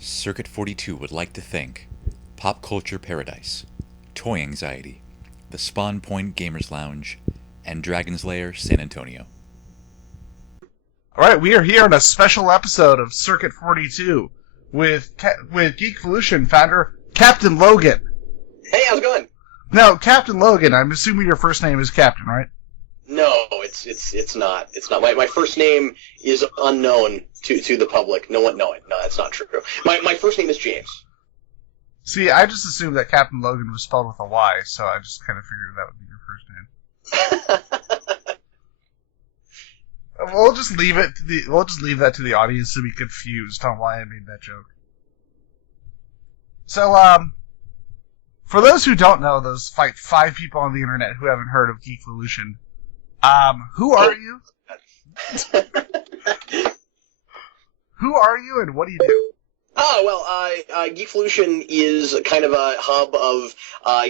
Circuit 42 would like to thank Pop Culture Paradise, Toy Anxiety, the Spawn Point Gamers Lounge, and Dragon's Lair San Antonio. All right, we are here on a special episode of Circuit 42 with Geekvolution founder Captain Logan. Hey, how's it going? Now, Captain Logan, I'm assuming your first name is Captain, right? No, it's not. It's not. My first name is unknown to the public. No, that's not true. My first name is James. See, I just assumed that Captain Logan was spelled with a Y, so I just kind of figured that would be your first name. We'll just leave that to the audience to be confused on why I made that joke. So, for those who don't know, those five people on the internet who haven't heard of Geekvolution, who are you? Who are you, and what do you do? Oh, well, Geekvolution is kind of a hub of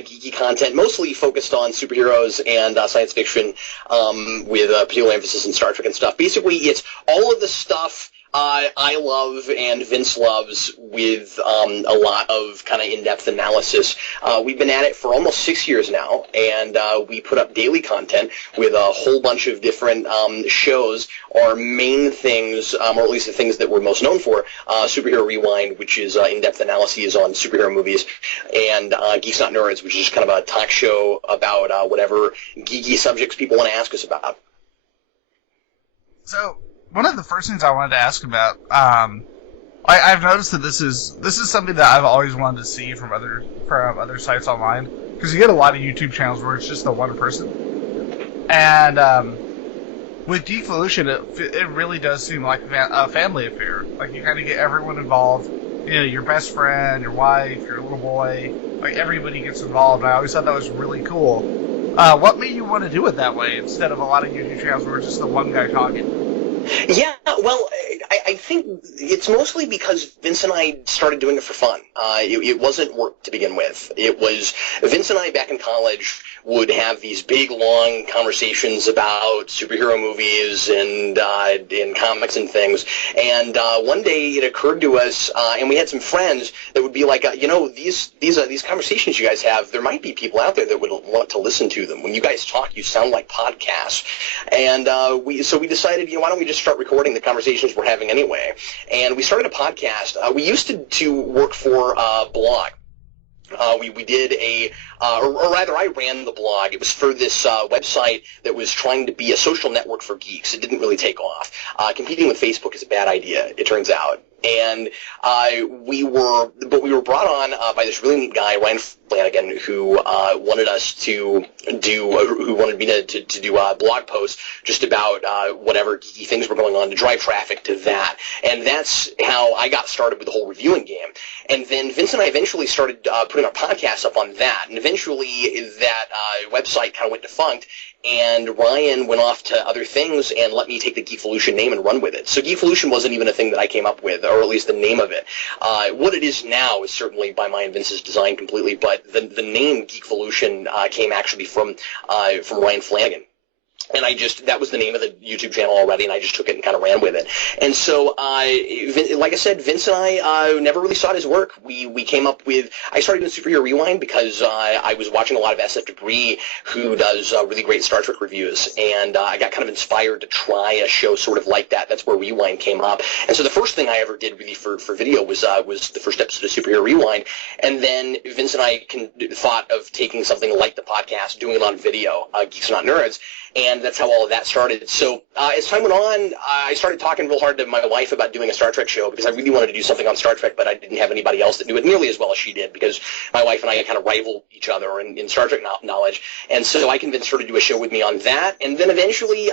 geeky content, mostly focused on superheroes and science fiction, with a particular emphasis on Star Trek and stuff. Basically, it's all of the stuff I love and Vince loves, with a lot of kind of in-depth analysis. We've been at it for almost 6 years now, and we put up daily content with a whole bunch of different shows. Our main things, or at least the things that we're most known for, Superhero Rewind, which is in-depth analyses on superhero movies, and Geeks Not Nerds, which is just kind of a talk show about whatever geeky subjects people want to ask us about. So, one of the first things I wanted to ask about, I've noticed that this is something that I've always wanted to see from other sites online, because you get a lot of YouTube channels where it's just the one person, and with Geekvolution, it really does seem like a family affair. Like, you kind of get everyone involved. You know, your best friend, your wife, your little boy, like, everybody gets involved. And I always thought that was really cool. What made you want to do it that way instead of a lot of YouTube channels where it's just the one guy talking? Yeah, well, I think it's mostly because Vince and I started doing it for fun. It wasn't work to begin with. It was Vince and I back in college would have these big, long conversations about superhero movies and comics and things. And one day it occurred to us, and we had some friends that would be like, these conversations you guys have, there might be people out there that would want to listen to them. When you guys talk, you sound like podcasts. And we decided, why don't we just start recording the conversations we're having anyway? And we started a podcast. We used to work for a blog. We did or rather, I ran the blog. It was for this website that was trying to be a social network for geeks. It didn't really take off. Competing with Facebook is a bad idea, it turns out. And we were brought on by this really neat guy, Ryan Flanagan, who wanted me to do blog posts just about whatever geeky things were going on, to drive traffic to that. And that's how I got started with the whole reviewing game. And then Vince and I eventually started putting our podcasts up on that. And eventually that website kind of went defunct, and Ryan went off to other things and let me take the Geekvolution name and run with it. So Geekvolution wasn't even a thing that I came up with, or at least the name of it. What it is now is certainly by mine and Vince's design completely, but the name Geekvolution came actually from Ryan Flanagan. And that was the name of the YouTube channel already, and I just took it and kind of ran with it. And so, like I said, Vince and I never really saw his work. We came up with, I started doing Superhero Rewind because I was watching a lot of SF Debris, who does really great Star Trek reviews, and I got kind of inspired to try a show sort of like that. That's where Rewind came up. And so the first thing I ever did really for video was the first episode of Superhero Rewind, and then Vince and I thought of taking something like the podcast, doing it on video, Geeks Not Nerds, and that's how all of that started. So as time went on, I started talking real hard to my wife about doing a Star Trek show, because I really wanted to do something on Star Trek, but I didn't have anybody else that knew it nearly as well as she did, because my wife and I kind of rivaled each other in Star Trek knowledge. And so I convinced her to do a show with me on that. And then eventually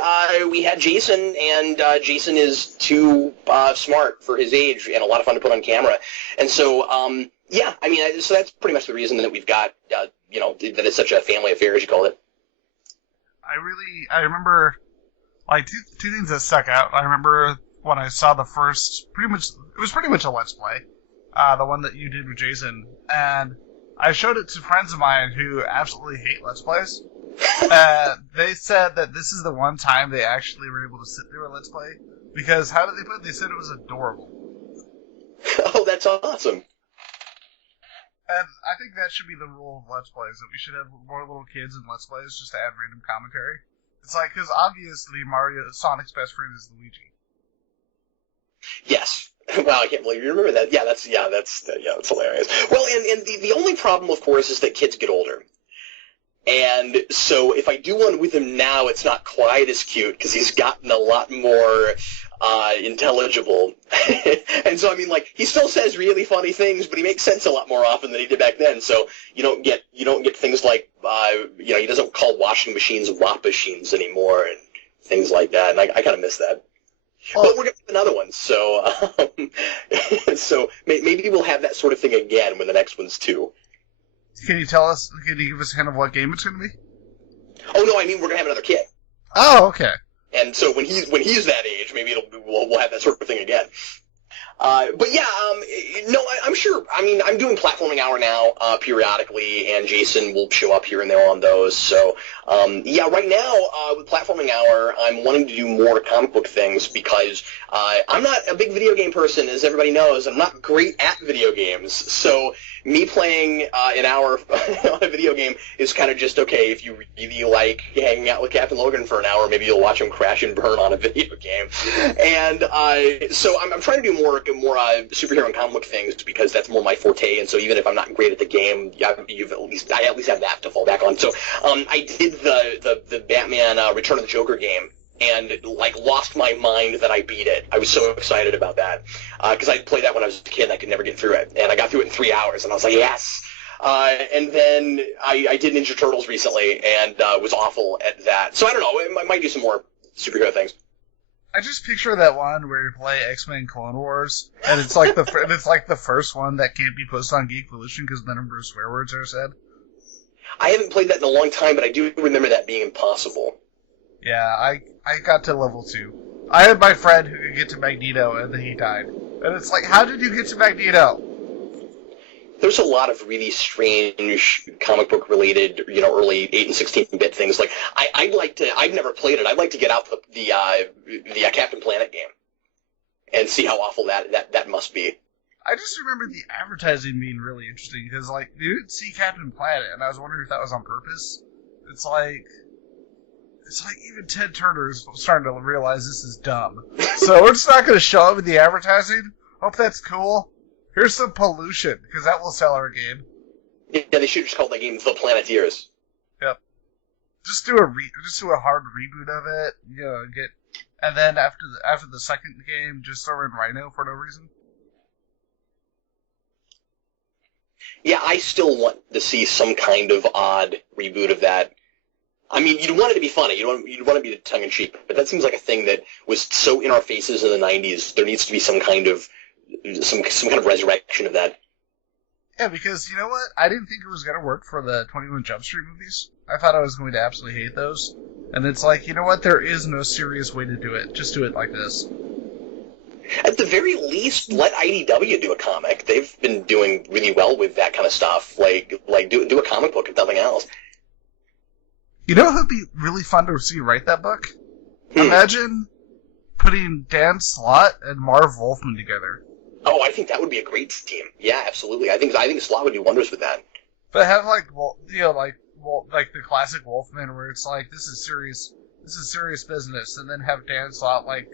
we had Jason, and Jason is too smart for his age and a lot of fun to put on camera. And so, so that's pretty much the reason that we've got, that it's such a family affair, as you call it. I remember, like, two things that stuck out. I remember when I saw the first, it was pretty much a Let's Play, the one that you did with Jason, and I showed it to friends of mine who absolutely hate Let's Plays. They said that this is the one time they actually were able to sit through a Let's Play, because how did they put it? They said it was adorable. Oh, that's awesome. And I think that should be the rule of Let's Plays, that we should have more little kids in Let's Plays just to add random commentary. It's like, because obviously Sonic's best friend is Luigi. Yes. Wow, I can't believe you remember that. Yeah, that's hilarious. Well, and the only problem, of course, is that kids get older. And so if I do one with him now, it's not quite as cute because he's gotten a lot more intelligible. And so, I mean, like, he still says really funny things, but he makes sense a lot more often than he did back then. So you don't get things like, he doesn't call washing machines wop machines anymore and things like that. And I kind of miss that. But we're going to have another one, so so maybe we'll have that sort of thing again when the next one's too. Can you give us a hint of what game it's going to be? Oh, no, I mean, we're going to have another kid. Oh, okay. And so when he's that age, maybe we'll have that sort of thing again. But yeah, I'm sure. I mean, I'm doing Platforming Hour now periodically, and Jason will show up here and there on those. So, yeah, right now with Platforming Hour, I'm wanting to do more comic book things because I'm not a big video game person, as everybody knows. I'm not great at video games, so me playing an hour on a video game is kind of just okay. If you really like hanging out with Captain Logan for an hour, maybe you'll watch him crash and burn on a video game. And so I'm trying to do more superhero and comic book things because that's more my forte. And so even if I'm not great at the game, I at least have that to fall back on. So I did the Batman Return of the Joker game. And, like, lost my mind that I beat it. I was so excited about that. Because I played that when I was a kid and I could never get through it. And I got through it in 3 hours, and I was like, yes! And then I did Ninja Turtles recently, and was awful at that. So I don't know, I might do some more superhero things. I just picture that one where you play X-Men Clone Wars, and it's like the first one that can't be posted on Geekvolution because the number of swear words are said. I haven't played that in a long time, but I do remember that being impossible. Yeah, I got to level 2. I had my friend who could get to Magneto, and then he died. And it's like, how did you get to Magneto? There's a lot of really strange comic book related, early 8 and 16-bit things. Like, I've never played it. I'd like to get out the Captain Planet game and see how awful that must be. I just remember the advertising being really interesting because, like, you didn't see Captain Planet, and I was wondering if that was on purpose. It's like even Ted Turner's starting to realize this is dumb. So we're just not going to show up in the advertising. Hope that's cool. Here's some pollution, because that will sell our game. Yeah, they should just call the game The Planeteers. Yep. Just do a hard reboot of it. And then after the second game, just throw in Rhino for no reason. Yeah, I still want to see some kind of odd reboot of that. I mean, you'd want it to be funny. You'd want to be tongue-in-cheek, but that seems like a thing that was so in our faces in the 90s. There needs to be some kind of resurrection of that. Yeah, because you know what? I didn't think it was going to work for the 21 Jump Street movies. I thought I was going to absolutely hate those. And it's like, you know what? There is no serious way to do it. Just do it like this. At the very least, let IDW do a comic. They've been doing really well with that kind of stuff. Like do a comic book if nothing else. You know who'd be really fun to see write that book? Imagine putting Dan Slott and Marv Wolfman together. Oh, I think that would be a great team. Yeah, absolutely. I think Slott would do wonders with that. But have like the classic Wolfman where it's like this is serious business, and then have Dan Slott like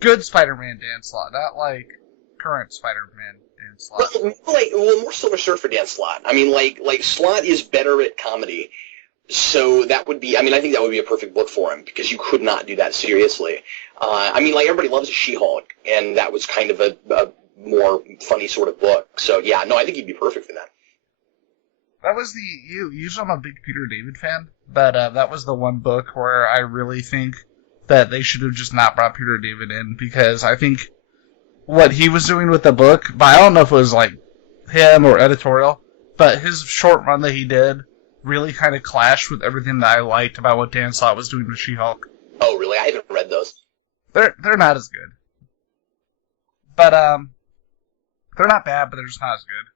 good Spider-Man Dan Slott, not like current Spider-Man Dan Slott. More Silver Surfer Dan Slott. I mean, like Slott is better at comedy. So that would be, I think that would be a perfect book for him, because you could not do that seriously. Everybody loves She-Hulk, and that was kind of a more funny sort of book. So, yeah, no, I think he'd be perfect for that. That was usually I'm a big Peter David fan, but that was the one book where I really think that they should have just not brought Peter David in, because I think what he was doing with the book, but I don't know if it was like him or editorial, but his short run that he did really kind of clashed with everything that I liked about what Dan Slott was doing with She-Hulk. Oh, really? I haven't read those. They're not as good. But, they're not bad, but they're just not as good.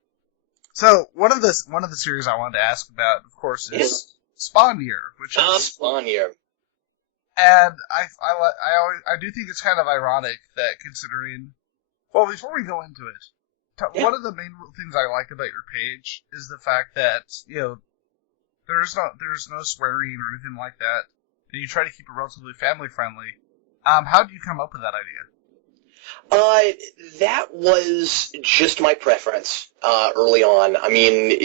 So, one of the series I wanted to ask about, of course, is Spawn Year, which is... Spawn Year. And I do think it's kind of ironic that considering... Well, before we go into it, one of the main things I like about your page is the fact that, there's no swearing or anything like that, and you try to keep it relatively family friendly. How did you come up with that idea? That was just my preference early on. I mean,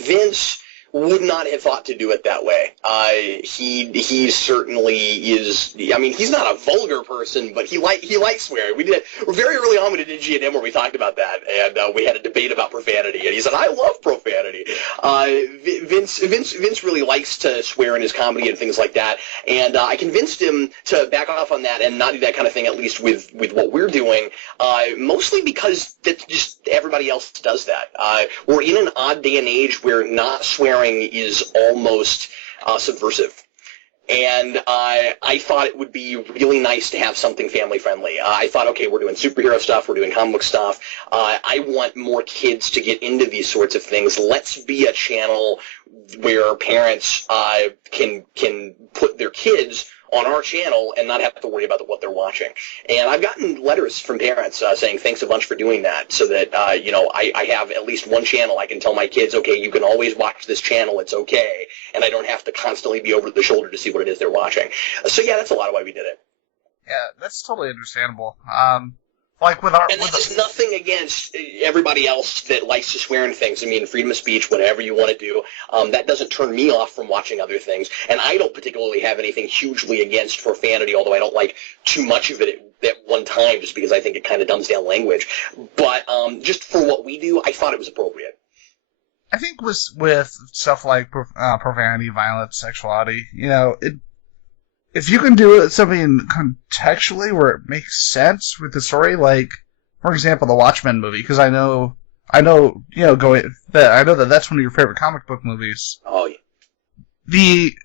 Vince would not have thought to do it that way. He certainly is. I mean, he's not a vulgar person, but he likes swearing. Very early on we did G&M where we talked about that, and we had a debate about profanity, and he said, "I love profanity." Vince really likes to swear in his comedy and things like that, and I convinced him to back off on that and not do that kind of thing, at least with what we're doing. Mostly because that just everybody else does that. We're in an odd day and age where not swearing is almost subversive. And I thought it would be really nice to have something family-friendly. I thought, okay, we're doing superhero stuff, we're doing comic book stuff. I want more kids to get into these sorts of things. Let's be a channel where parents can put their kids on our channel and not have to worry about what they're watching. And I've gotten letters from parents saying thanks a bunch for doing that, so that I have at least one channel I can tell my kids, okay, you can always watch this channel, it's okay, and I don't have to constantly be over the shoulder to see what it is they're watching. So yeah, that's a lot of why we did it. Yeah, that's totally understandable. Like with our, and that is nothing against everybody else that likes to swear in things. I mean, freedom of speech, whatever you want to do. That doesn't turn me off from watching other things. And I don't particularly have anything hugely against profanity, although I don't like too much of it at one time, just because I think it kind of dumbs down language. But just for what we do, I thought it was appropriate. I think with stuff like profanity, violence, sexuality, if you can do something contextually where it makes sense with the story, like, for example, the Watchmen movie, because I know, that's one of your favorite comic book movies. Oh yeah.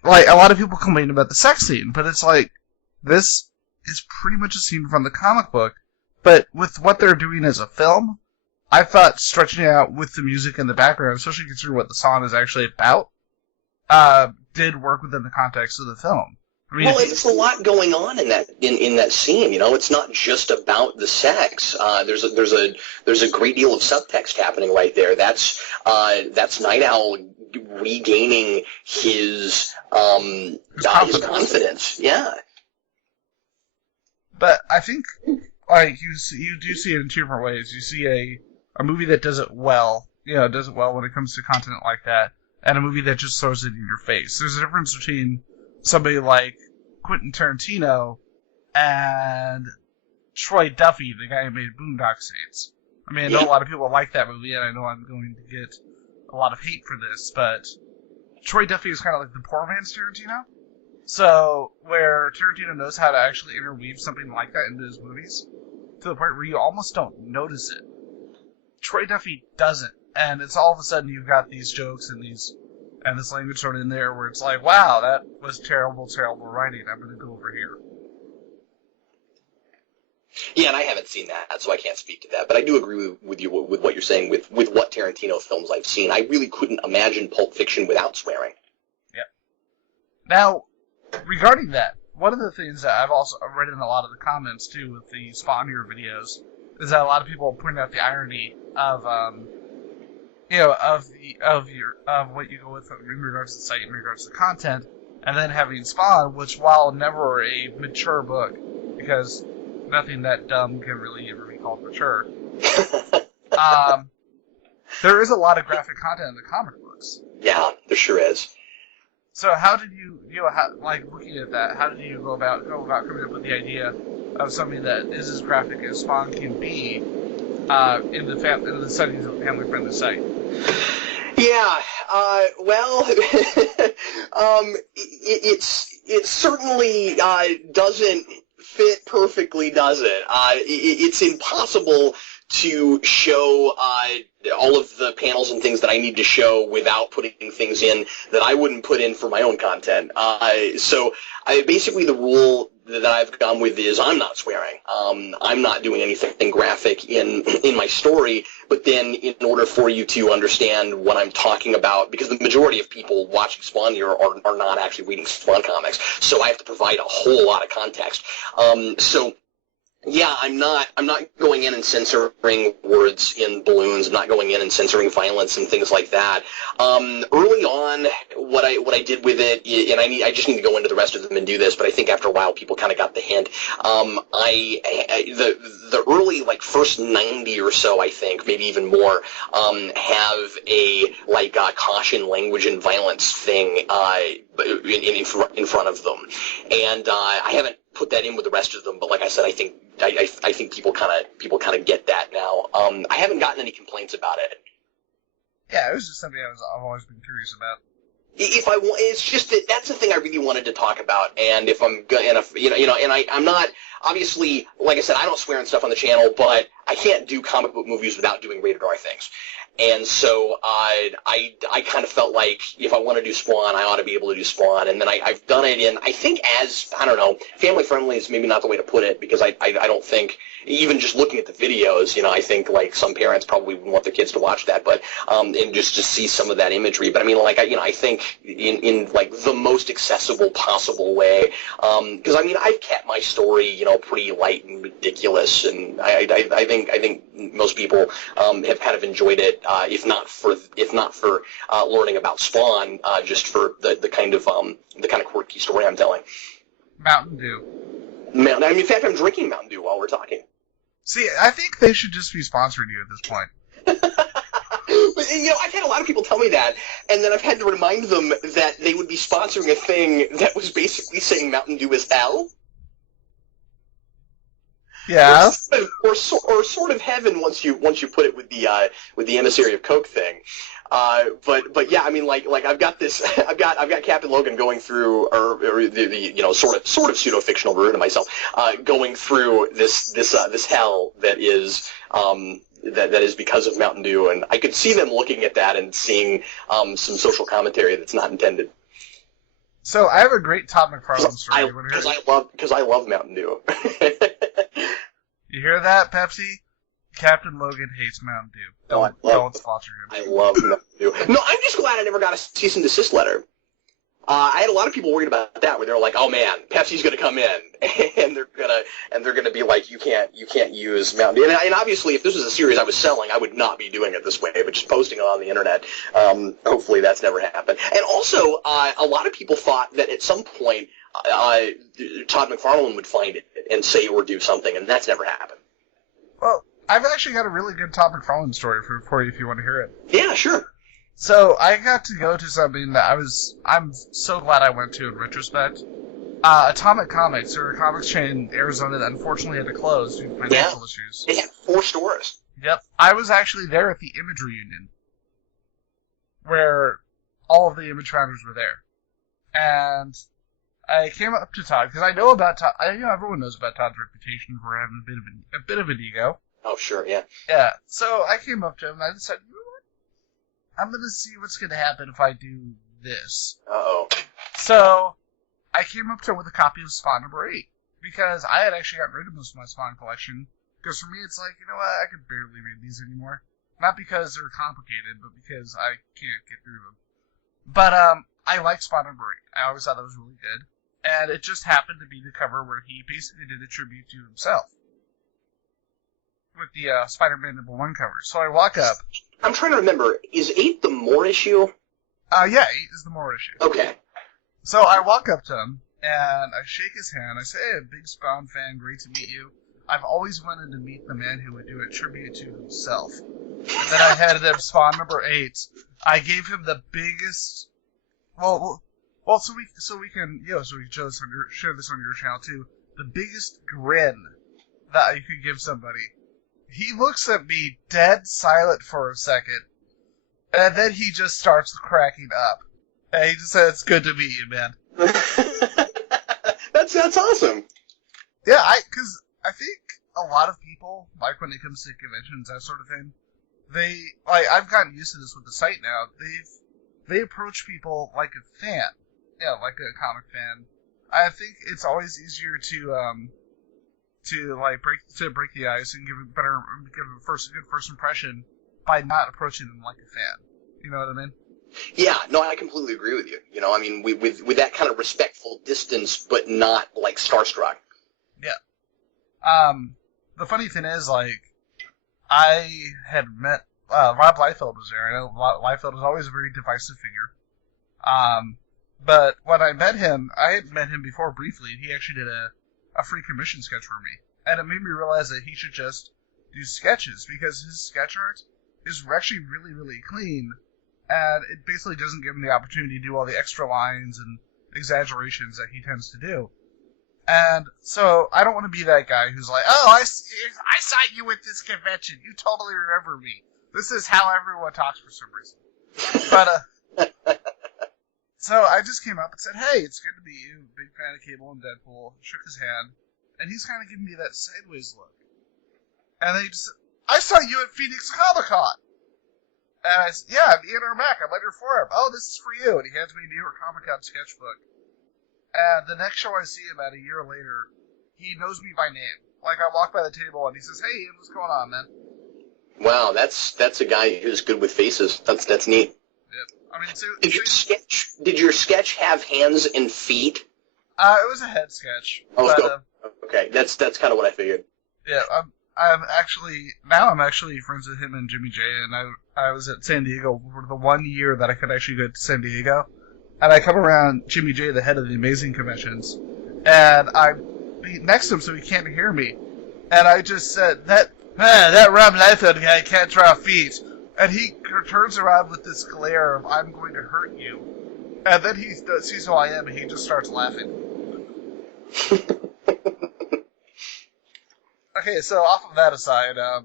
A lot of people complain about the sex scene, but it's like, this is pretty much a scene from the comic book, but with what they're doing as a film, I thought stretching it out with the music in the background, especially considering what the song is actually about, did work within the context of the film. I mean, there's a lot going on in that scene. It's not just about the sex. There's a great deal of subtext happening right there. That's Night Owl regaining his confidence. Yeah. But I think you do see it in two different ways. You see a movie that does it well, when it comes to content like that, and a movie that just throws it in your face. There's a difference between somebody like Quentin Tarantino and Troy Duffy, the guy who made Boondock Saints. I mean, I know a lot of people like that movie, and I know I'm going to get a lot of hate for this, but Troy Duffy is kind of like the poor man's Tarantino. So, where Tarantino knows how to actually interweave something like that into his movies, to the point where you almost don't notice it. Troy Duffy doesn't, and it's all of a sudden you've got these jokes and this language thrown in there where it's like, wow, that was terrible, terrible writing. I'm going to go over here. Yeah, and I haven't seen that, so I can't speak to that. But I do agree with you with what you're saying with what Tarantino films I've seen. I really couldn't imagine Pulp Fiction without swearing. Yep. Now, regarding that, one of the things that I've also read in a lot of the comments, too, with the Spawn Hero videos, is that a lot of people point out the irony of what you go with in regards to the site, in regards to the content, and then having Spawn, which, while never a mature book, because nothing that dumb can really ever be called mature, there is a lot of graphic content in the comic books. Yeah, there sure is. So how did you, looking at that, how did you go about coming up with the idea of something that is as graphic as Spawn can be in the settings of a family-friendly site? Yeah, it certainly doesn't fit perfectly, does it? It's impossible to show all of the panels and things that I need to show without putting things in that I wouldn't put in for my own content. So basically the rule that I've gone with is I'm not swearing. I'm not doing anything graphic in my story, but then in order for you to understand what I'm talking about, because the majority of people watching Spawn here are not actually reading Spawn comics, so I have to provide a whole lot of context. So Yeah, I'm not going in and censoring words in balloons. I'm not going in and censoring violence and things like that. Early on, what I did with it, and I just need to go into the rest of them and do this, but I think after a while people kind of got the hint. The early, like, first 90 or so, I think, maybe even more, have a caution, language, and violence thing in front of them, and I haven't put that in with the rest of them, but like I said, I think people kind of get that now. I haven't gotten any complaints about it. Yeah, it was just something I've always been curious about. It's just that's the thing I really wanted to talk about, and I'm not, obviously, like I said, I don't swear and stuff on the channel, but I can't do comic book movies without doing rated R things. And so I kind of felt like if I want to do Spawn, I ought to be able to do Spawn. And then I've done it in, I think, as, I don't know, family friendly is maybe not the way to put it, because I don't think, even just looking at the videos, I think like some parents probably wouldn't want their kids to watch that, but and just to see some of that imagery. But I mean, like, I think in like the most accessible possible way, because I mean, I've kept my story, pretty light and ridiculous, and I think most people have kind of enjoyed it. If not for learning about Spawn, just for the kind of quirky story I'm telling. Mountain Dew. In fact, I'm drinking Mountain Dew while we're talking. See, I think they should just be sponsoring you at this point. But, I've had a lot of people tell me that, and then I've had to remind them that they would be sponsoring a thing that was basically saying Mountain Dew is hell. Yeah. Or sort of heaven once you put it with the emissary of Coke thing. But yeah, I mean, like I've got Captain Logan going through, or the sort of pseudo fictional version of myself, going through this hell that is that is because of Mountain Dew, and I could see them looking at that and seeing some social commentary that's not intended. So I have a great Todd McFarlane story. Because I love Mountain Dew. You hear that, Pepsi? Captain Logan hates Mountain Dew. Don't sponsor him. I love Mountain Dew. No, I'm just glad I never got a cease and desist letter. I had a lot of people worried about that, where they're like, "Oh man, Pepsi's going to come in, and they're gonna be like, you can't use Mountain Dew." And obviously, if this was a series I was selling, I would not be doing it this way, but just posting it on the internet. Hopefully, that's never happened. And also, a lot of people thought that at some point, Todd McFarlane would find it and say or do something, and that's never happened. Well, I've actually got a really good Todd McFarlane story for you if you want to hear it. Yeah, sure. So I got to go to something that I'm so glad I went to in retrospect. Atomic Comics, they're a comics chain in Arizona that unfortunately had to close due to financial issues. They had 4 stores. Yep. I was actually there at the Image Reunion, where all of the Image founders were there. And I came up to Todd, because I know about Todd. Everyone knows about Todd's reputation for having a bit of an ego. Oh, sure, yeah. Yeah. So I came up to him and I decided, you know what? I'm going to see what's going to happen if I do this. Uh-oh. So I came up to him with a copy of Spawn number 8, because I had actually gotten rid of most of my Spawn collection. Because for me, it's like, you know what? I can barely read these anymore. Not because they're complicated, but because I can't get through them. But I like Spawn number 8. I always thought that was really good. And it just happened to be the cover where he basically did a tribute to himself. With the Spider-Man number 1 cover. So I walk up. I'm trying to remember, is 8 the Moore issue? Yeah, 8 is the Moore issue. Okay. So I walk up to him, and I shake his hand. I say, "Hey, big Spawn fan, great to meet you. I've always wanted to meet the man who would do a tribute to himself." And then I handed him Spawn number 8. I gave him the biggest... Well, so we can share this on your channel too. The biggest grin that you could give somebody. He looks at me dead silent for a second, and then he just starts cracking up. And he just said, "It's good to meet you, man." That's awesome. Yeah, because I think a lot of people, like when it comes to conventions, that sort of thing, I've gotten used to this with the site now. They approach people like a fan. Yeah, like a comic fan. I think it's always easier to break the ice and give a good first impression by not approaching them like a fan. You know what I mean? Yeah, no, I completely agree with you. I mean, with that kind of respectful distance, but not like starstruck. Yeah. the funny thing is, like, I had met Rob Liefeld was there. I know Liefeld is always a very divisive figure. But when I met him, I had met him before briefly, and he actually did a free commission sketch for me. And it made me realize that he should just do sketches, because his sketch art is actually really, really clean, and it basically doesn't give him the opportunity to do all the extra lines and exaggerations that he tends to do. And so I don't want to be that guy who's like, oh, I saw you at this convention. You totally remember me. This is how everyone talks for some reason. But, so I just came up and said, hey, it's good to meet you. Big fan of Cable and Deadpool. Shook his hand. And he's kind of giving me that sideways look. And then he just said, I saw you at Phoenix Comic-Con. And I said, yeah, I'm Ian Ermac. I'm on your forum. Oh, this is for you. And he hands me a New York Comic-Con sketchbook. And the next show I see him at a year later, he knows me by name. Like, I walk by the table and he says, hey, Ian, what's going on, man? Wow, that's a guy who's good with faces. That's neat. Yeah. I mean, so, Did your sketch have hands and feet? It was a head sketch. Oh, but, okay, that's kind of what I figured. Yeah, I'm actually friends with him and Jimmy J, and I was at San Diego for the 1 year that I could actually go to San Diego. And I come around Jimmy J, the head of the Amazing Conventions, and I'm next to him so he can't hear me. And I just said, that Rob Liefeld guy can't draw feet. And he turns around with this glare of, I'm going to hurt you. And then he sees who I am, and he just starts laughing. Okay, so off of that aside, huh?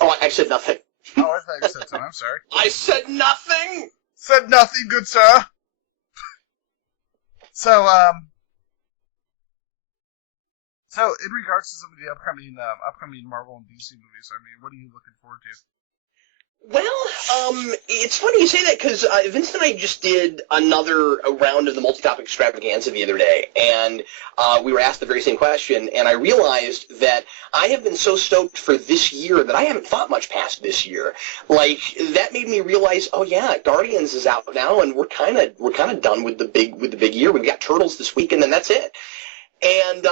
Oh, I said nothing. Oh, I thought you said something. I'm sorry. I said nothing! Said nothing, good sir. So in regards to some of the upcoming Marvel and DC movies, I mean, what are you looking forward to? Well, it's funny you say that, because Vince and I just did another round of the multi-topic extravaganza the other day, and we were asked the very same question, and I realized that I have been so stoked for this year that I haven't thought much past this year. Like, that made me realize, oh yeah, Guardians is out now, and we're kind of done with the big year. We've got Turtles this week, and then that's it. And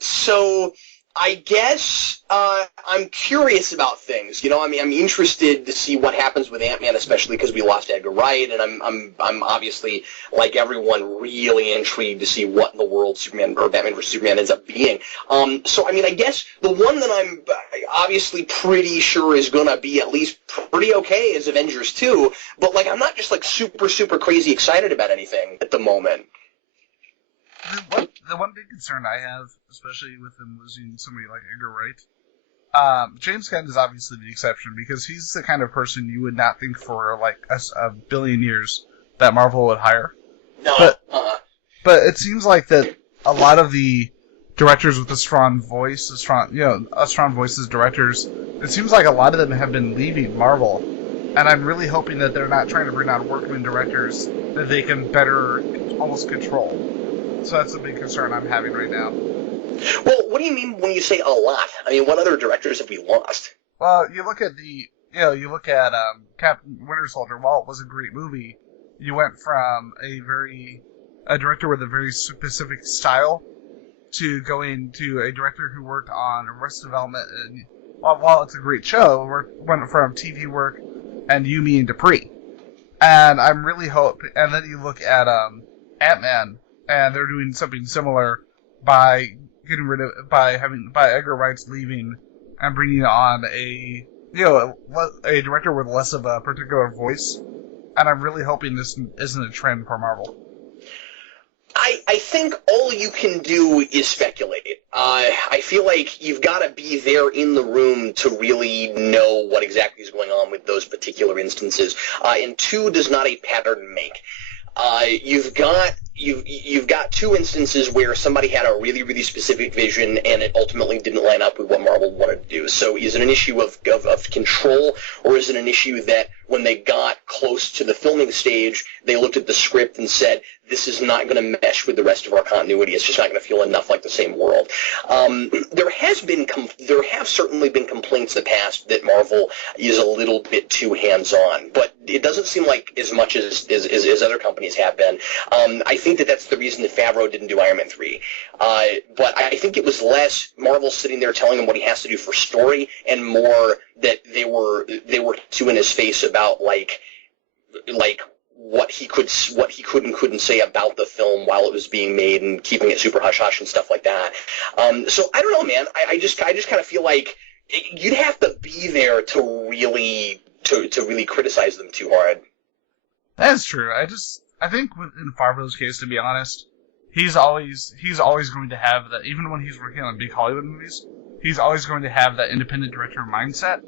so I guess I'm curious about things. You know, I mean, I'm interested to see what happens with Ant-Man, especially because we lost Edgar Wright, and I'm obviously, like everyone, really intrigued to see what in the world Superman or Batman vs Superman ends up being. So I mean, I guess the one that I'm obviously pretty sure is gonna be at least pretty okay is Avengers 2. But like, I'm not just like super crazy excited about anything at the moment. The one big concern I have, especially with them losing somebody like Edgar Wright, James Gunn is obviously the exception, because he's the kind of person you would not think for like a billion years that Marvel would hire. No, but it seems like that a lot of the directors with a strong voice, a strong voice as directors, it seems like a lot of them have been leaving Marvel, and I'm really hoping that they're not trying to bring on workman directors that they can better almost control. So that's a big concern I'm having right now. Well, what do you mean when you say a lot? I mean, what other directors have we lost? Well, you look at Captain Winter Soldier. While it was a great movie, you went from a director with a very specific style to going to a director who worked on Arrested Development. And while it's a great show, went from TV work and Yumi and Dupree. And I'm really hoping. And then you look at Ant-Man. And they're doing something similar by Edgar Wright's leaving and bringing on a director with less of a particular voice. And I'm really hoping this isn't a trend for Marvel. I think all you can do is speculate. I feel like you've got to be there in the room to really know what exactly is going on with those particular instances. And two does not a pattern make. You've got two instances where somebody had a really specific vision and it ultimately didn't line up with what Marvel wanted to do. So is it an issue of control, or is it an issue that when they got close to the filming stage, they looked at the script and said, this is not going to mesh with the rest of our continuity. It's just not going to feel enough like the same world. There have certainly been complaints in the past that Marvel is a little bit too hands-on, but it doesn't seem like as much as other companies have been. I think that's the reason that Favreau didn't do Iron Man 3. But I think it was less Marvel sitting there telling him what he has to do for story, and more that they were too in his face about like what he could and couldn't say about the film while it was being made, and keeping it super hush hush and stuff like that. So I don't know, man. I just kind of feel like you'd have to be there to really criticize them too hard. That's true. I think in Favreau's case, to be honest, he's always going to have that. Even when he's working on big Hollywood movies, he's always going to have that independent director mindset,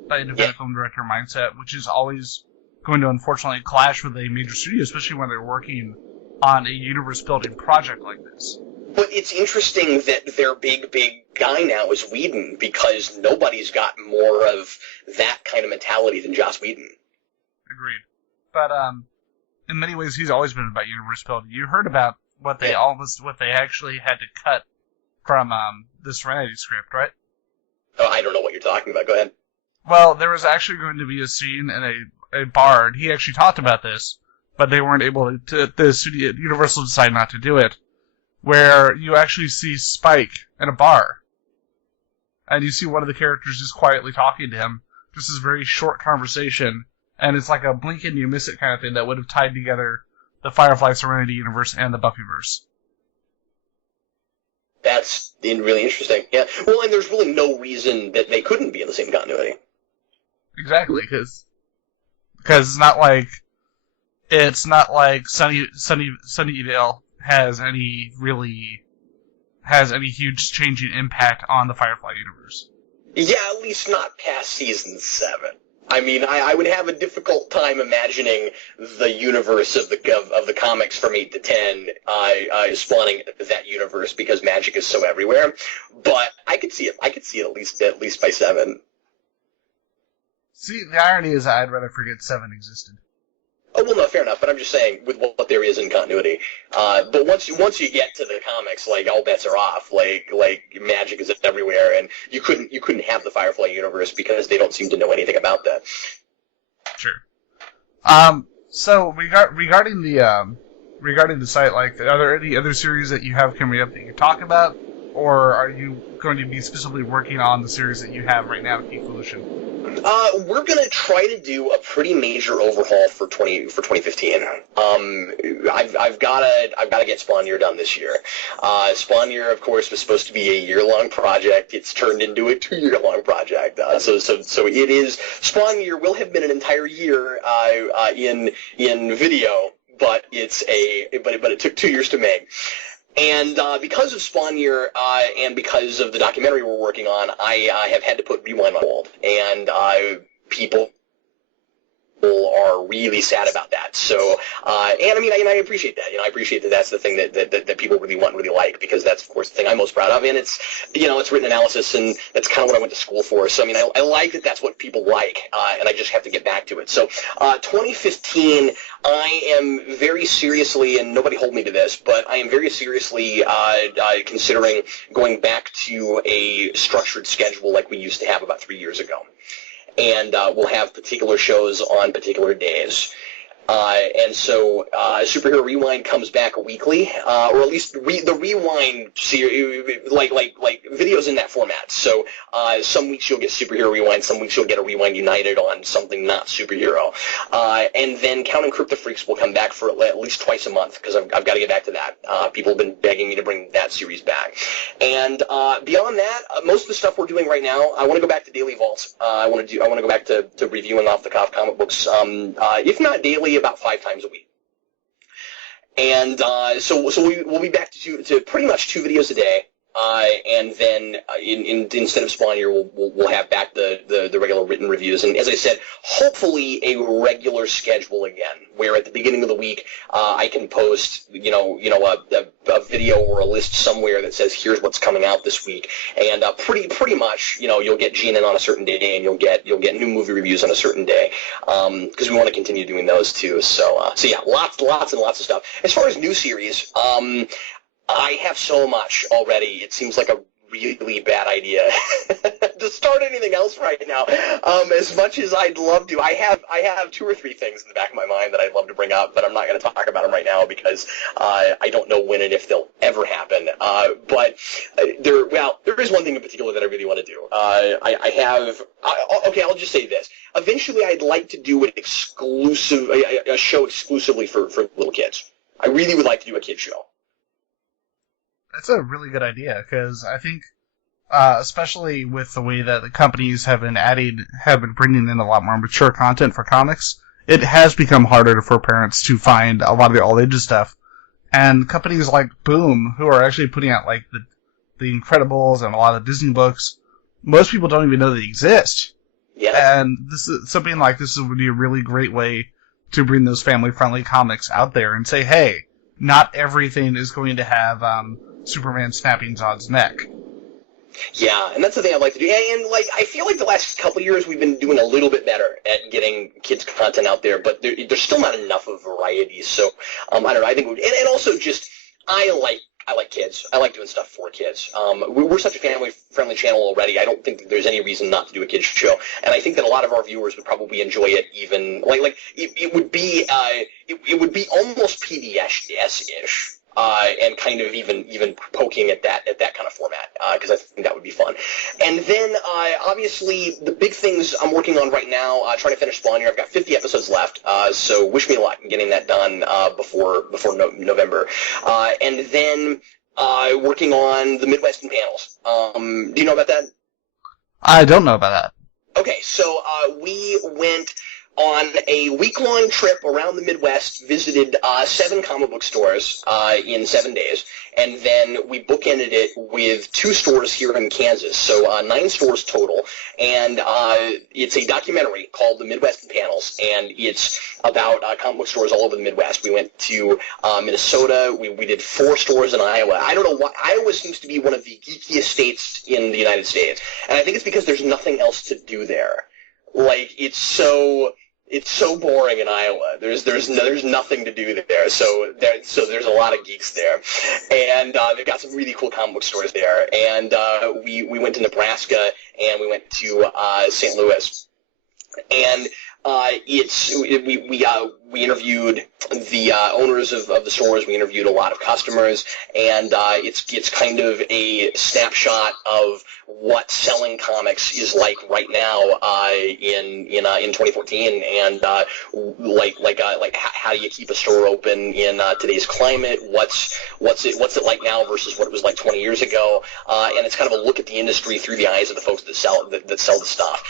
film director mindset, which is always going to unfortunately clash with a major studio, especially when they're working on a universe-building project like this. But it's interesting that their big guy now is Whedon, because nobody's got more of that kind of mentality than Joss Whedon. Agreed. But in many ways, he's always been about universe building. You heard about what they actually had to cut from the Serenity script, right? Oh, I don't know what you're talking about. Go ahead. Well, there was actually going to be a scene in a bar, and he actually talked about this, but they weren't able to. The studio, Universal decided not to do it, where you actually see Spike in a bar, and you see one of the characters just quietly talking to him. Just this very short conversation, and it's like a blink and you miss it kind of thing that would have tied together the Firefly Serenity universe and the Buffyverse. That's really interesting. Yeah. Well, and there's really no reason that they couldn't be in the same continuity. Exactly, because it's not like Sunnydale has any huge changing impact on the Firefly universe. Yeah, at least not past season 7. I mean, I would have a difficult time imagining the universe of the comics from 8 to 10 spawning that universe, because magic is so everywhere. But I could see it. I could see it at least by 7. See, the irony is I'd rather forget 7 existed. Oh, well, no, fair enough, but I'm just saying, with what there is in continuity. But once you get to the comics, like, all bets are off. Like magic is everywhere, and you couldn't have the Firefly universe because they don't seem to know anything about that. Sure. So regarding the site, like, are there any other series that you have coming up that you talk about, or are you going to be specifically working on the series that you have right now at Geekvolution? We're gonna try to do a pretty major overhaul for 2015. I've gotta get Spawn Year done this year. Spawn Year, of course, was supposed to be a year-long project. It's turned into a 2-year-long project. So it is. Spawn Year will have been an entire year in video, but it took 2 years to make. And because of Spawn Year and because of the documentary we're working on, I have had to put Rewind on hold. And people are really sad about that. So, and I mean, I appreciate that. I appreciate that that's the thing that people really want and really like, because that's, of course, the thing I'm most proud of. And it's, it's written analysis, and that's kind of what I went to school for. So, I mean, I like that that's what people like, and I just have to get back to it. So, 2015, I am very seriously, and nobody hold me to this, but I am very seriously considering going back to a structured schedule like we used to have about 3 years ago. And we'll have particular shows on particular days. And so Superhero Rewind comes back weekly, or at least the Rewind series, like videos in that format. So some weeks you'll get Superhero Rewind, some weeks you'll get a Rewind United on something not superhero. And then Count and Crypto Freaks will come back for at least twice a month, because I've got to get back to that. People have been begging me to bring that series back. And beyond that, most of the stuff we're doing right now, I want to go back to Daily Vaults. I want to go back to reviewing off-the-cuff comic books, if not daily, about 5 times a week. And so we'll be back to pretty much 2 videos a day. and then instead of Spawn Year, we'll have back the regular written reviews. And as I said, hopefully a regular schedule again, where at the beginning of the week I can post a video or a list somewhere that says here's what's coming out this week, and pretty much you'll get Gene in on a certain day, and you'll get new movie reviews on a certain day, because we want to continue doing those too. So yeah, lots and lots of stuff. As far as new series, I have so much already. It seems like a really bad idea to start anything else right now. As much as I'd love to, I have 2 or 3 things in the back of my mind that I'd love to bring up, but I'm not going to talk about them right now because I don't know when and if they'll ever happen. But there is one thing in particular that I really want to do. I'll just say this. Eventually, I'd like to do a show exclusively for little kids. I really would like to do a kid show. That's a really good idea, because I think, especially with the way that the companies have been bringing in a lot more mature content for comics, it has become harder for parents to find a lot of the all-ages stuff. And companies like Boom, who are actually putting out like the Incredibles and a lot of Disney books, most people don't even know they exist. Yeah. And something like this would be a really great way to bring those family-friendly comics out there and say, hey, not everything is going to have Superman snapping Zod's neck. Yeah, and that's the thing I'd like to do. And I feel like the last couple of years we've been doing a little bit better at getting kids' content out there, but there's still not enough of variety. So I don't know. I think, and also just I like kids. I like doing stuff for kids. We're such a family-friendly channel already. I don't think that there's any reason not to do a kids show. And I think that a lot of our viewers would probably enjoy it. Even it would be almost PBS-ish. And kind of even poking at that kind of format, because I think that would be fun. And then, obviously, the big things I'm working on right now, trying to finish Spawn Year. I've got 50 episodes left, so wish me luck in getting that done before November. And then working on the Midwestern panels. Do you know about that? I don't know about that. Okay, so we went on a week-long trip around the Midwest, visited 7 comic book stores in 7 days, and then we bookended it with 2 stores here in Kansas, so 9 stores total, and it's a documentary called The Midwestern Panels, and it's about comic book stores all over the Midwest. We went to Minnesota, we did 4 stores in Iowa. I don't know why. Iowa seems to be one of the geekiest states in the United States, and I think it's because there's nothing else to do there. It's so boring in Iowa. There's nothing to do there. So there's a lot of geeks there, and they've got some really cool comic book stores there. And we went to Nebraska, and we went to St. Louis, and we interviewed the owners of the stores. We interviewed a lot of customers, and it's kind of a snapshot of what selling comics is like right now in 2014, and how do you keep a store open in today's climate? What's it like now versus what it was like 20 years ago? And it's kind of a look at the industry through the eyes of the folks that sell the stuff.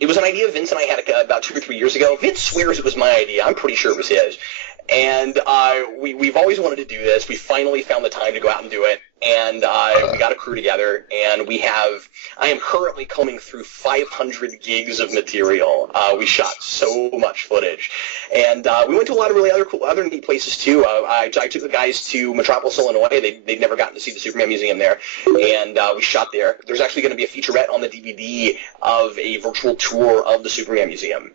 It was an idea Vince and I had about 2 or 3 years ago. Vince swears it was my idea. I'm pretty sure it was his. And we've always wanted to do this. We finally found the time to go out and do it. And we got a crew together, and I am currently combing through 500 gigs of material. We shot so much footage. And we went to a lot of really other neat places, too. I took the guys to Metropolis, Illinois. They'd never gotten to see the Superman Museum there. And we shot there. There's actually going to be a featurette on the DVD of a virtual tour of the Superman Museum,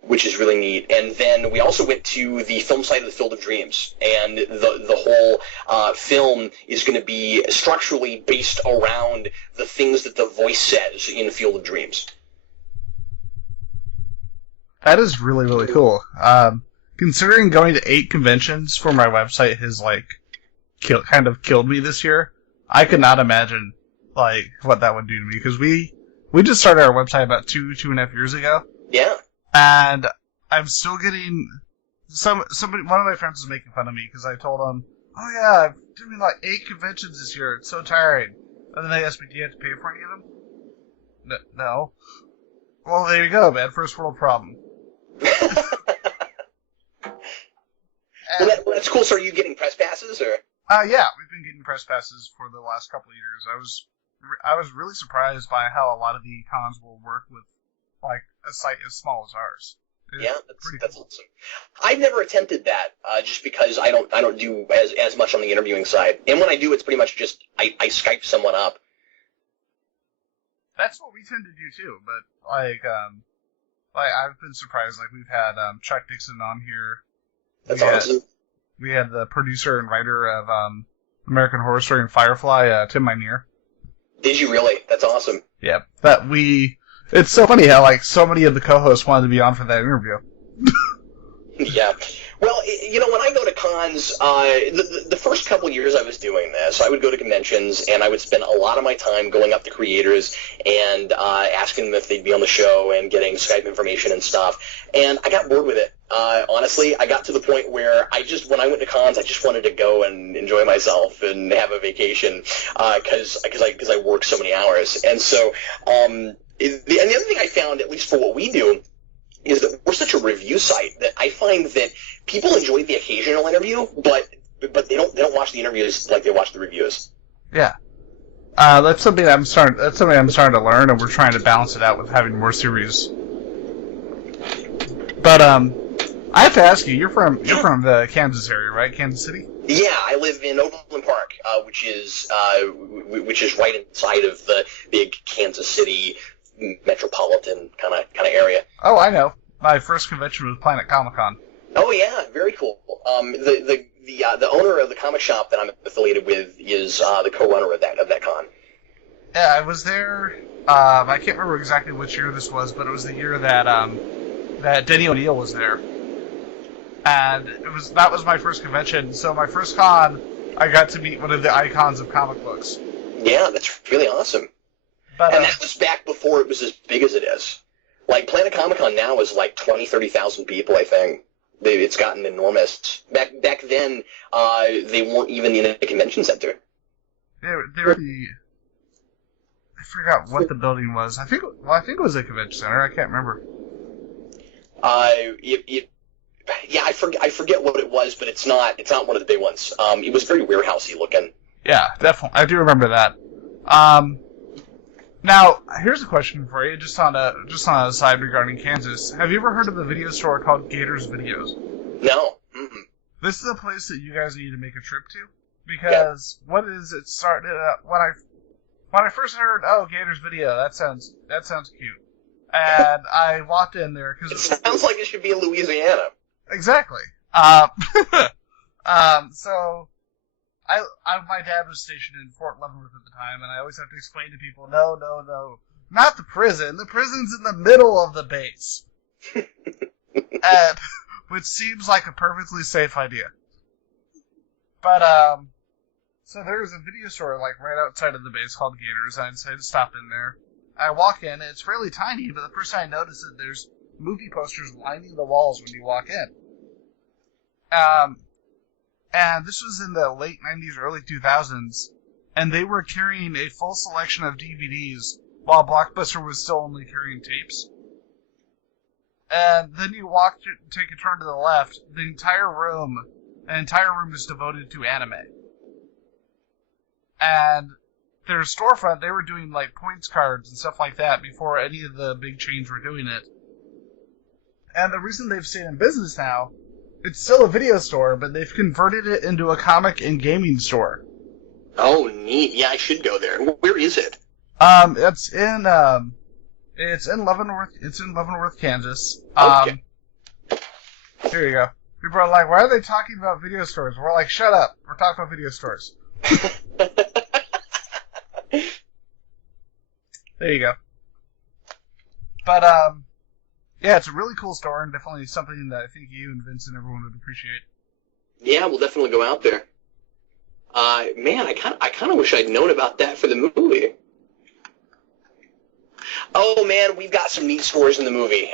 which is really neat. And then we also went to the film site of the Field of Dreams, and the whole film is going to be structurally based around the things that the voice says in Field of Dreams. That is really, really cool. Considering going to 8 conventions for my website has kind of killed me this year, I could not imagine what that would do to me, because we just started our website about 2.5 years ago. Yeah. And I'm still getting somebody. One of my friends was making fun of me because I told him, "Oh yeah, I'm doing 8 conventions this year. It's so tiring." And then they asked me, "Do you have to pay for any of them?" No. Well, there you go, man. First world problem. Well, that's cool. So, are you getting press passes or? Yeah, we've been getting press passes for the last couple of years. I was really surprised by how a lot of the cons will work with like a site as small as ours. Yeah, that's awesome. I've never attempted that, just because I don't do as much on the interviewing side, and when I do, it's pretty much just I Skype someone up. That's what we tend to do too, but like I've been surprised. Like we've had Chuck Dixon on here. That's awesome. We had the producer and writer of American Horror Story and Firefly, Tim Minear. Did you really? That's awesome. Yeah, it's so funny how like so many of the co-hosts wanted to be on for that interview. Yeah. Well, when I go to cons, the first couple years I was doing this, I would go to conventions, and I would spend a lot of my time going up to creators and asking them if they'd be on the show and getting Skype information and stuff. And I got bored with it. Honestly, I got to the point where when I went to cons, I just wanted to go and enjoy myself and have a vacation because I work so many hours. And so and the other thing I found, at least for what we do, is that we're such a review site that I find that people enjoy the occasional interview, but they don't watch the interviews like they watch the reviews. Yeah, that's something I'm starting to learn, and we're trying to balance it out with having more series. But I have to ask you, you're from the Kansas area, right? Kansas City? Yeah, I live in Overland Park, which is right inside of the big Kansas City metropolitan kind of area. Oh, I know. My first convention was Planet Comic-Con. Oh yeah, very cool. The owner of the comic shop that I'm affiliated with is the co-runner of that con. Yeah, I was there. I can't remember exactly which year this was, but it was the year that Denny O'Neil was there, and that was my first convention. So my first con, I got to meet one of the icons of comic books. Yeah, that's really awesome. But, and that was back before it was as big as it is. Like, Planet Comic-Con now is like 30,000 people, I think. It's gotten enormous. Back then, they weren't even in a convention center. They were I forgot what the building was. I think it was a convention center. I can't remember. Yeah, I forget what it was, but it's not one of the big ones. It was very warehousey looking. Yeah, definitely. I do remember that. Now, here's a question for you, just on a side regarding Kansas. Have you ever heard of a video store called Gators Videos? No. Mm-mm. This is a place that you guys need to make a trip to, because what is it started when I first heard, Gators Video, that sounds cute, and I walked in there because it sounds like it should be in Louisiana. Exactly. So. My dad was stationed in Fort Leavenworth at the time, and I always have to explain to people, no, not the prison. The prison's in the middle of the base. Which seems like a perfectly safe idea. But, so there's a video store, like, right outside of the base called Gators, and I decided to stop in there. I walk in, and it's fairly tiny, but the first time I noticed that there's movie posters lining the walls when you walk in. And this was in the late 90s, early 2000s, and they were carrying a full selection of DVDs while Blockbuster was still only carrying tapes. And then you take a turn to the left, the entire room is devoted to anime. And their storefront, they were doing like points cards and stuff like that before any of the big chains were doing it. And the reason they've stayed in business now, it's still a video store, but they've converted it into a comic and gaming store. Oh, neat. Yeah, I should go there. Where is it? It's in Leavenworth. It's in Leavenworth, Kansas. Okay. Here you go. People are like, why are they talking about video stores? We're like, shut up. We're talking about video stores. There you go. But, yeah, it's a really cool store, and definitely something that I think you and Vince and everyone would appreciate. Yeah, we'll definitely go out there. Man, I kind of wish I'd known about that for the movie. Oh man, we've got some neat stores in the movie.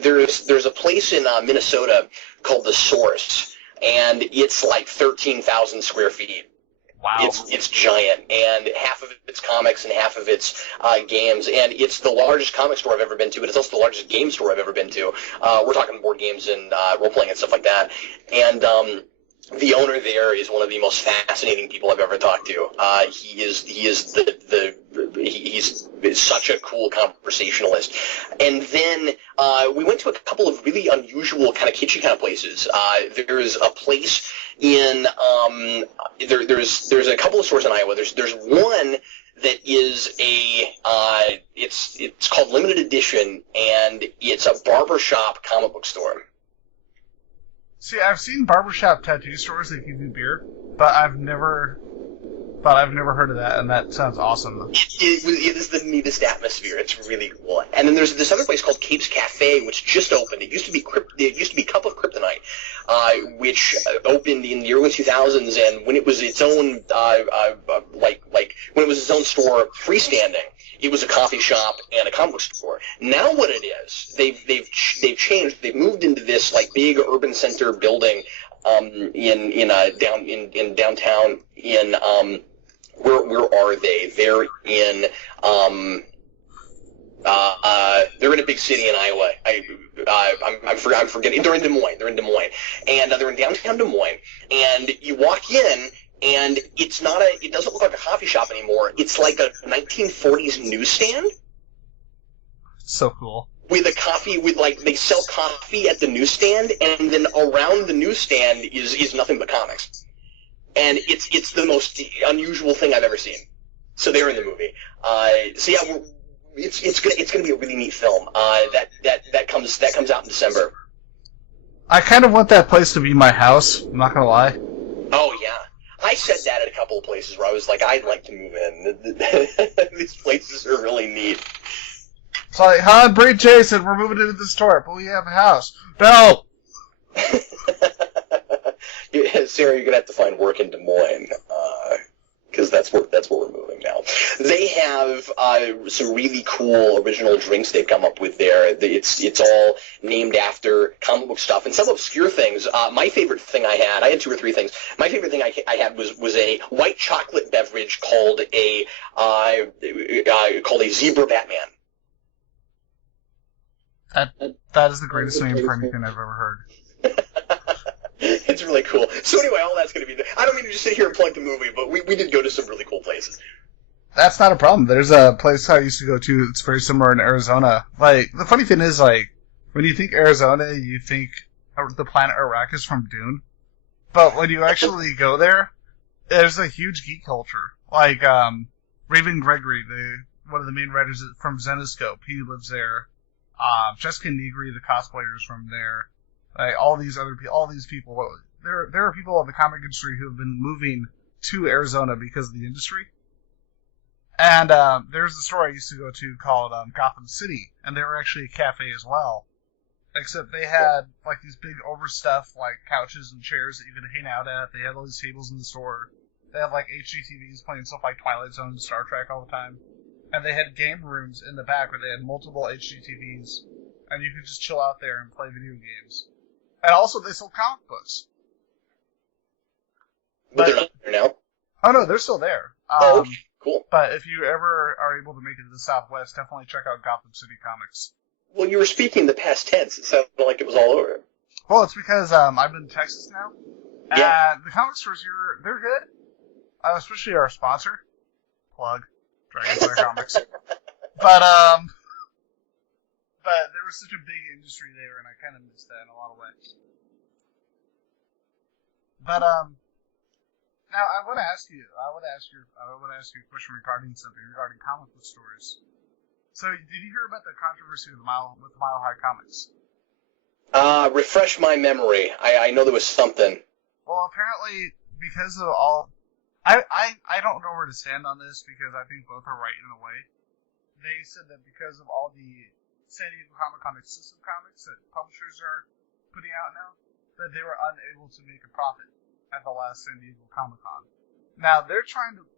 There's a place in Minnesota called The Source, and it's like 13,000 square feet. Wow. It's giant, and half of it's comics and half of it's games, and it's the largest comic store I've ever been to, but it's also the largest game store I've ever been to. We're talking board games and role-playing and stuff like that. And The owner there is one of the most fascinating people I've ever talked to. He's such a cool conversationalist. And then we went to a couple of really unusual kind of kitschy kind of places. There's a place in there's a couple of stores in Iowa. There's one that is it's called Limited Edition, and it's a barbershop comic book store. See, I've seen barbershop tattoo stores that give you beer, but I've never heard of that, and that sounds awesome. It is the neatest atmosphere. It's really cool. And then there's this other place called Cape's Cafe, which just opened. It used to be Cup of Kryptonite, which opened in the early 2000s, and when it was its own when it was its own store, freestanding, it was a coffee shop and a comic book store. Now what it is, they've changed. They've moved into this like big urban center building in downtown in where are they? They're in a big city in Iowa. I'm forgetting. They're in Des Moines. And they're in downtown Des Moines. And you walk in, and it doesn't look like a coffee shop anymore. It's like a 1940s newsstand. So cool. With they sell coffee at the newsstand, and then around the newsstand is nothing but comics. And it's the most unusual thing I've ever seen. So they're in the movie. It's gonna be a really neat film. That comes out in December. I kind of want that place to be my house. I'm not gonna lie. Oh yeah, I said that at a couple of places where I was like, I'd like to move in. These places are really neat. It's like, hi, Bree Jason, we're moving into the store, but we have a house. No! Sarah, you're gonna have to find work in Des Moines, because that's where we're moving now. They have some really cool original drinks they've come up with there. It's all named after comic book stuff and some obscure things. My favorite thing I had 2 or 3 things. My favorite thing I had was a white chocolate beverage called a Zebra Batman. That is the greatest name for anything I've ever heard. It's really cool. So anyway, all that's going to be there. I don't mean to just sit here and plug the movie, but we did go to some really cool places. That's not a problem. There's a place I used to go to that's very similar in Arizona. Like, the funny thing is, like, when you think Arizona, you think the planet Arrakis from Dune. But when you actually go there, there's a huge geek culture. Like, Raven Gregory, one of the main writers from Zenoscope, he lives there. Jessica Negri, the cosplayers from there. Like, all these people. There are people in the comic industry who have been moving to Arizona because of the industry. And there's the store I used to go to called Gotham City, and they were actually a cafe as well. Except they had like these big overstuffed like couches and chairs that you could hang out at. They had all these tables in the store. They had like HGTVs playing stuff like Twilight Zone and Star Trek all the time. And they had game rooms in the back where they had multiple HGTVs, and you could just chill out there and play video games. And also, they sold comic books. But they're not there now? Oh, no, they're still there. Okay, cool. But if you ever are able to make it to the Southwest, definitely check out Gotham City Comics. Well, you were speaking in the past tense. It sounded like it was all over. Well, it's because I'm in Texas now. Yeah. And the comic stores here, they're good. Especially our sponsor. Plug. Dragonfire Comics. But there was such a big industry there, and I kind of missed that in a lot of ways. But now I want to ask you a question regarding comic book stores. So, did you hear about the controversy with Mile High Comics? Refresh my memory. I know there was something. Well, apparently, because of all, I don't know where to stand on this because I think both are right in a way. They said that because of all the San Diego Comic-Con exclusive comics that publishers are putting out now, that they were unable to make a profit at the last San Diego Comic-Con. Now they're trying to put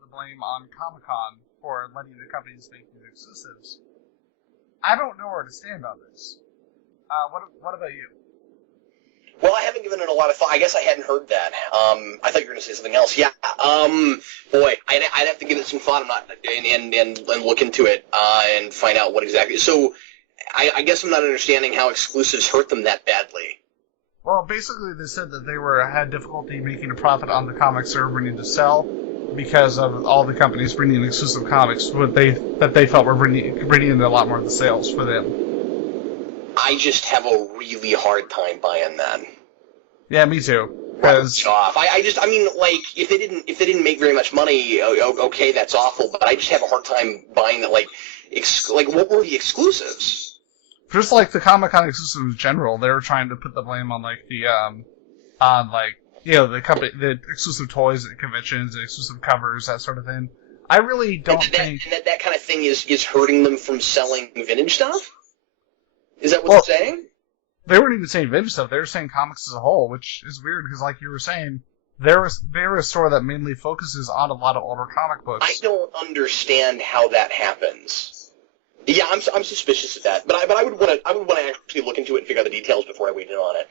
the blame on Comic-Con for letting the companies make these exclusives. I don't know where to stand on this. What about you? Well, I haven't given it a lot of thought. I guess I hadn't heard that. I thought you were going to say something else. Yeah. Boy, I'd have to give it some thought. And look into it and find out what exactly. So, I guess I'm not understanding how exclusives hurt them that badly. Well, basically, they said that they had difficulty making a profit on the comics they were bringing to sell because of all the companies bringing exclusive comics that they felt were bringing in a lot more of the sales for them. I just have a really hard time buying that. Yeah, me too. Off. I mean, like, if they didn't make very much money, okay, that's awful. But I just have a hard time buying that. Like, what were the exclusives? Just like the Comic-Con exclusives in general, they were trying to put the blame on like the the exclusive toys at conventions, and exclusive covers, that sort of thing. I really don't think that kind of thing is hurting them from selling vintage stuff. Is that what they're saying? They weren't even saying vintage stuff. They were saying comics as a whole, which is weird because, like you were saying, they're a store that mainly focuses on a lot of older comic books. I don't understand how that happens. Yeah, I'm suspicious of that, but I would want to actually look into it and figure out the details before I weighed in on it.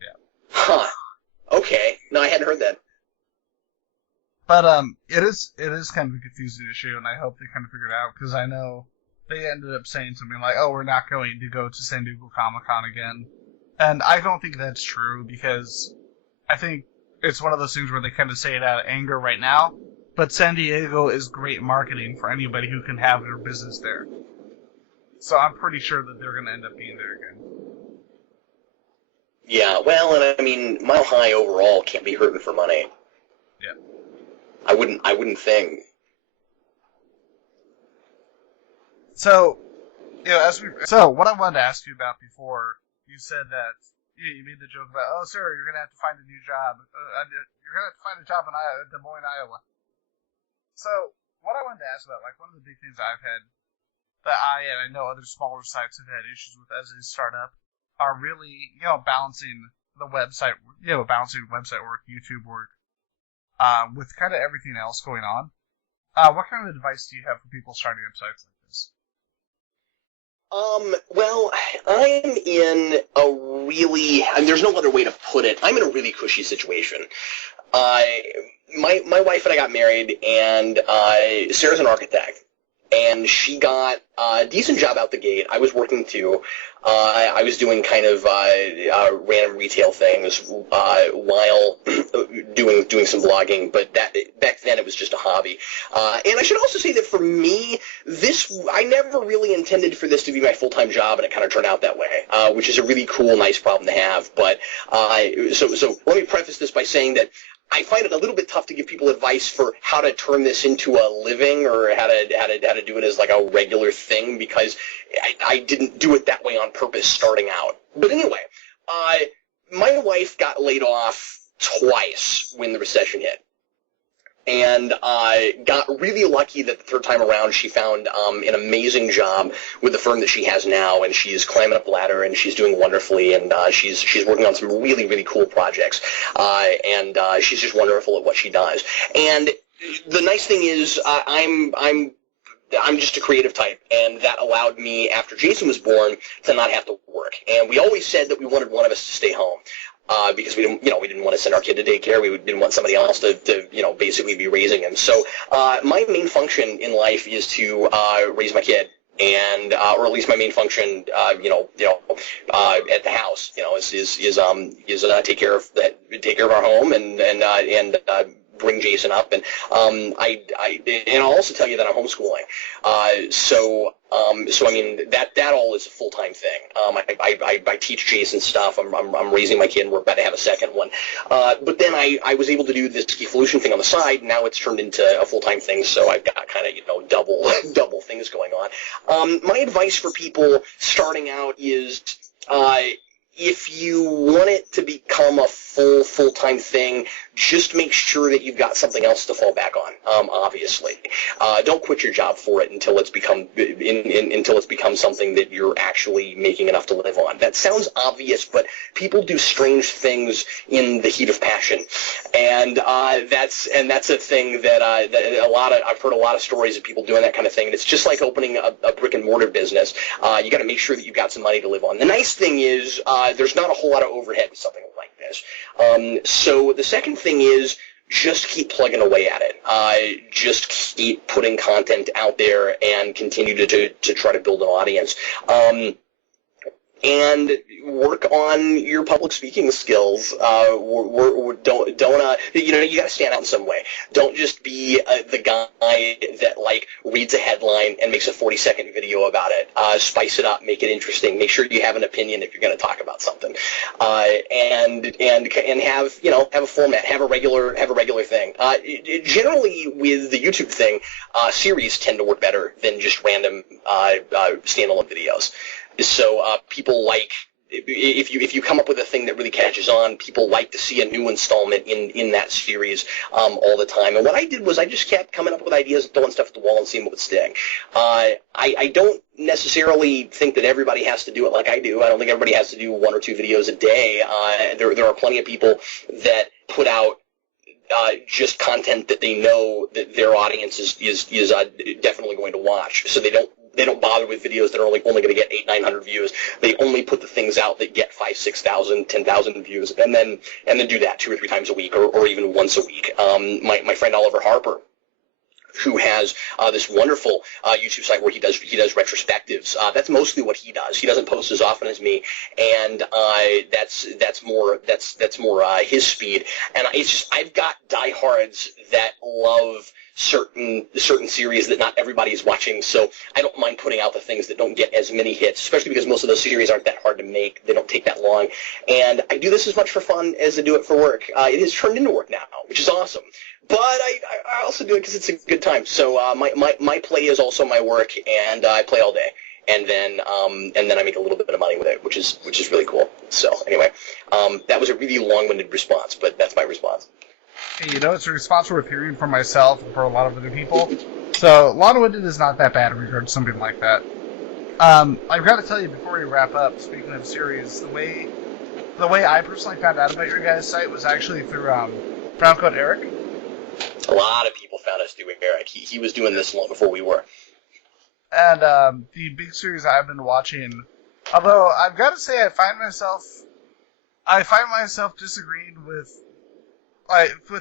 Yeah. Huh. Okay. No, I hadn't heard that. But it is kind of a confusing issue, and I hope they kind of figure it out because I know. They ended up saying something like, "Oh, we're not going to go to San Diego Comic-Con again," and I don't think that's true because I think it's one of those things where they kind of say it out of anger right now. But San Diego is great marketing for anybody who can have their business there, so I'm pretty sure that they're going to end up being there again. Yeah, well, and I mean, Mile High overall can't be hurting for money. Yeah, I wouldn't think. So, what I wanted to ask you about before, you said that you made the joke about, oh, sir, you're going to have to find a new job. You're going to have to find a job in Des Moines, Iowa. So, what I wanted to ask about, like, one of the big things I've had that and I know other smaller sites have had issues with as they start up are really, balancing the website, balancing website work, YouTube work, with kind of everything else going on. What kind of advice do you have for people starting up sites like this? Well, I'm in a really, and there's no other way to put it, I'm in a really cushy situation. My wife and I got married, and Sarah's an architect, and she got a decent job out the gate. I was working too. I was doing kind of random retail things while doing some blogging, but back then it was just a hobby. And I should also say that for me, I never really intended for this to be my full-time job, and it kind of turned out that way, which is a really cool, nice problem to have. But so let me preface this by saying that I find it a little bit tough to give people advice for how to turn this into a living or how to do it as like a regular thing because I didn't do it that way on purpose starting out. But anyway, my wife got laid off twice when the recession hit. And got really lucky that the third time around she found an amazing job with the firm that she has now, and she's climbing up the ladder, and she's doing wonderfully, and she's working on some really, really cool projects, and she's just wonderful at what she does. And the nice thing is I'm just a creative type, and that allowed me, after Jason was born, to not have to work. And we always said that we wanted one of us to stay home. Because we didn't want to send our kid to daycare. We didn't want somebody else to basically be raising him. So my main function in life is to raise my kid, and or at least my main function, at the house, is take care of our home and bring Jason up, and I'll also tell you that I'm homeschooling. So I mean that all is a full-time thing. I teach Jason stuff. I'm raising my kid, and we're about to have a second one. But then I was able to do this Geekvolution thing on the side. Now it's turned into a full-time thing, so I've got kind of double things going on. My advice for people starting out is if you want it to become a full-time thing, just make sure that you've got something else to fall back on. Obviously, don't quit your job for it until it's become something that you're actually making enough to live on. That sounds obvious, but people do strange things in the heat of passion, and that's a thing that I've heard a lot of stories of people doing that kind of thing. And it's just like opening a brick and mortar business. You got to make sure that you've got some money to live on. The nice thing is there's not a whole lot of overhead with something like this. So the second thing is just keep plugging away at it. Just keep putting content out there and continue to try to build an audience. and work on your public speaking skills. Don't you know, you got to stand out in some way. Don't just be the guy that like reads a headline and makes a 40-second video about it. Spice it up, make it interesting. Make sure you have an opinion if you're going to talk about something, and have a format, have a regular thing. Generally, with the YouTube thing, series tend to work better than just random standalone videos. So people like, if you come up with a thing that really catches on, people like to see a new installment in that series all the time. And what I did was I just kept coming up with ideas and throwing stuff at the wall and seeing what would stick. I don't necessarily think that everybody has to do it like I do. I don't think everybody has to do 1 or 2 videos a day. There are plenty of people that put out just content that they know that their audience is definitely going to watch. So they don't bother with videos that are only going to get 800-900 views. They only put the things out that get 5,000, 6,000, 10,000 views, and then do that 2 or 3 times a week, or even once a week. My friend Oliver Harper, who has this wonderful YouTube site where he does retrospectives. That's mostly what he does. He doesn't post as often as me, and that's more his speed. And it's just, I've got diehards that love certain series that not everybody is watching, so I don't mind putting out the things that don't get as many hits, especially because most of those series aren't that hard to make. They don't take that long, and I do this as much for fun as I do it for work. It has turned into work now, which is awesome. But I also do it because it's a good time. So my play is also my work, and I play all day, and then I make a little bit of money with it, which is really cool. So anyway, that was a really long-winded response, but that's my response. Hey, it's a response worth hearing from myself and for a lot of other people. So long-winded is not that bad in regard to something like that. I've got to tell you before we wrap up, speaking of series, the way I personally found out about your guys' site was actually through Brown Coat Eric. A lot of people found us through Eric. He was doing this long before we were. And the big series I've been watching, although I've got to say I find myself disagreeing with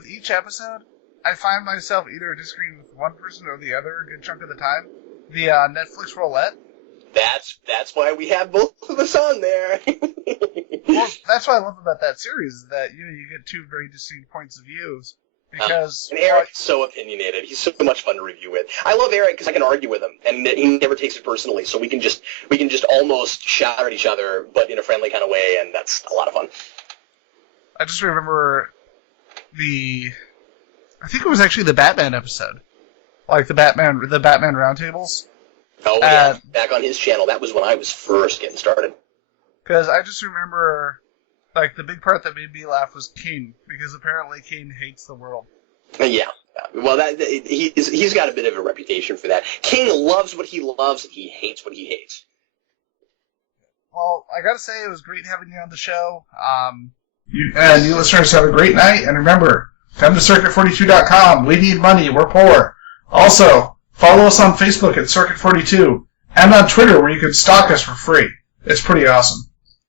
each episode. I find myself either disagreeing with one person or the other a good chunk of the time. The Netflix roulette. That's why we have both of us on there. Well, that's what I love about that series, is that you get 2 very distinct points of views. Because and Eric's so opinionated. He's so much fun to review with. I love Eric because I can argue with him, and he never takes it personally. So we can just almost shout at each other, but in a friendly kind of way, and that's a lot of fun. I just remember I think it was actually the Batman episode, like the Batman roundtables. Oh yeah, back on his channel. That was when I was first getting started. Because I just remember, like, the big part that made me laugh was King, because apparently King hates the world. Yeah. Well, he's got a bit of a reputation for that. King loves what he loves, and he hates what he hates. Well, I gotta say, it was great having you on the show. You listeners have a great night, and remember, come to Circuit42.com. We need money. We're poor. Also, follow us on Facebook at Circuit42, and on Twitter, where you can stalk us for free. It's pretty awesome.